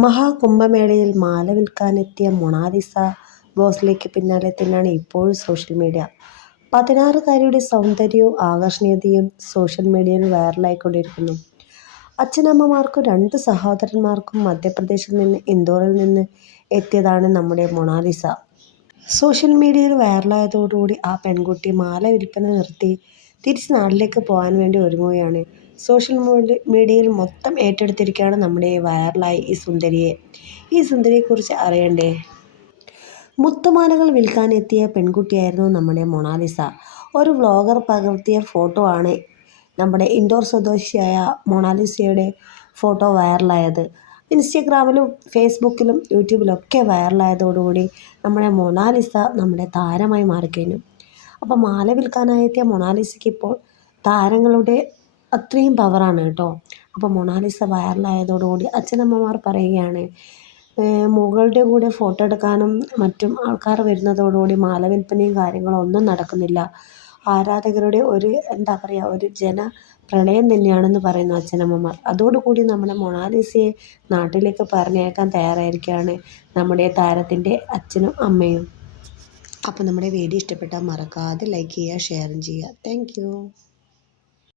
മഹാകുംഭമേളയിൽ മാല വിൽക്കാനെത്തിയ Mona Lisa ബോസ്ലെയ്ക്ക് പിന്നാലെ തന്നെയാണ് ഇപ്പോഴും സോഷ്യൽ മീഡിയ. 16-കാരിയുടെ സൗന്ദര്യവും ആകർഷണീയതയും സോഷ്യൽ മീഡിയയിൽ വൈറലായിക്കൊണ്ടിരിക്കുന്നു. അച്ഛനമ്മമാർക്കും 2 സഹോദരന്മാർക്കും മധ്യപ്രദേശിൽ നിന്ന് ഇൻദോറിൽ നിന്ന് എത്തിയതാണ് നമ്മുടെ മൊണാലിസ. സോഷ്യൽ മീഡിയയിൽ വൈറലായതോടുകൂടി ആ പെൺകുട്ടി മാല വിൽപ്പന നിർത്തി തിരിച്ച് നാട്ടിലേക്ക് പോകാൻ വേണ്ടി ഒരുങ്ങുകയാണ്. സോഷ്യൽ മീഡിയയിൽ മൊത്തം ഏറ്റെടുത്തിരിക്കുകയാണ് നമ്മുടെ വൈറലായ ഈ സുന്ദരിയെ. ഈ സുന്ദരിയെക്കുറിച്ച് അറിയണ്ടേ? മുത്തുമാലകൾ വിൽക്കാനെത്തിയ പെൺകുട്ടിയായിരുന്നു നമ്മുടെ മൊണാലിസ. ഒരു വ്ളോഗർ പകർത്തിയ ഫോട്ടോ ആണ് നമ്മുടെ ഇൻഡോർ സ്വദേശിയായ മൊണാലിസയുടെ ഫോട്ടോ വൈറലായത്. ഇൻസ്റ്റഗ്രാമിലും ഫേസ്ബുക്കിലും യൂട്യൂബിലൊക്കെ വൈറലായതോടുകൂടി നമ്മുടെ മൊണാലിസ നമ്മുടെ താരമായി മാറിക്കഴിഞ്ഞു. അപ്പോൾ മാല വിൽക്കാനായെത്തിയ മൊണാലിസയ്ക്ക് ഇപ്പോൾ താരങ്ങളുടെ അത്രയും പവറാണ് കേട്ടോ. അപ്പോൾ മൊണാലിസ വൈറലായതോടുകൂടി അച്ഛനമ്മമാർ പറയുകയാണ്, മകളുടെ കൂടെ ഫോട്ടോ എടുക്കാനും മറ്റും ആൾക്കാർ വരുന്നതോടുകൂടി മാല വിൽപ്പനയും കാര്യങ്ങളും ഒന്നും നടക്കുന്നില്ല. ആരാധകരുടെ എന്താ പറയുക, ഒരു ജനപ്രളയം തന്നെയാണെന്ന് പറയുന്നു അച്ഛനമ്മമാർ. അതോടുകൂടി നമ്മുടെ മൊണാലിസയെ നാട്ടിലേക്ക് പറഞ്ഞയക്കാൻ തയ്യാറായിരിക്കുകയാണ് നമ്മുടെ താരത്തിൻ്റെ അച്ഛനും അമ്മയും. അപ്പോൾ നമ്മുടെ വീഡിയോ ഇഷ്ടപ്പെട്ടാൽ മറക്കാതെ ലൈക്ക് ചെയ്യുക, ഷെയറും ചെയ്യുക. താങ്ക്